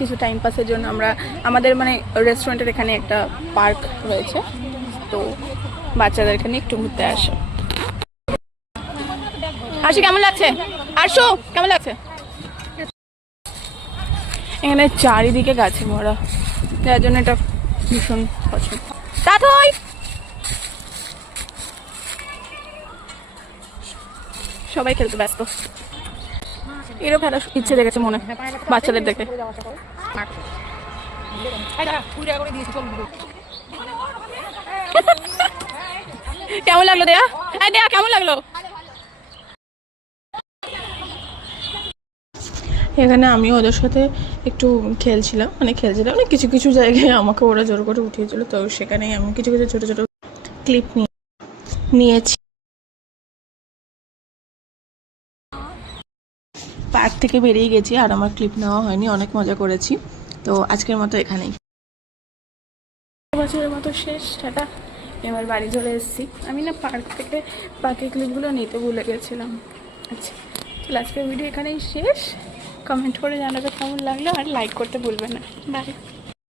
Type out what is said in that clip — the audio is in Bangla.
কিছু টাইম পাসের জন্য আমরা আমাদের মানে রেস্টুরেন্টের এখানে একটা পার্ক রয়েছে, তো বাচ্চাদেরকে নিয়ে একটু ঘুরতে আসো। আরশু কেমন লাগছে? আরশু কেমন লাগছে? এখানে চারিদিকে গাছে ভরা, যার জন্য এটা ভীষণ পছন্দ। তাই সবাই খেলতে ব্যস্ত। এরও খেলার ইচ্ছে দেখেছে মনে বাচ্চাদের দেখে। কেমন লাগলো দেয়া? দেয়া কেমন লাগলো? এখানে আমিও ওদের সাথে একটু খেলছিলাম, মানে কিছু কিছু জায়গায় আমাকে ওরা জোর করে উঠিয়েছিল, তো সেখানেই আমি কিছু কিছু ছোটো ছোটো ক্লিপ নিয়েছি। পার্ক থেকে বেরিয়ে গেছি আর আমার ক্লিপ নেওয়া হয়নি, অনেক মজা করেছি। তো আজকের মতো এখানেই, বছরের মতো শেষ, টাটা। এবার বাড়ি চলে এসেছি। আমি না পার্ক থেকে পার্কের ক্লিপগুলো নিতে ভুলে গেছিলাম। আচ্ছা চলো, আজকের ভিডিও এখানেই শেষ। কমেন্ট করে জানাবে কেমন লাগলো, আর লাইক করতে ভুলবে না। বাই।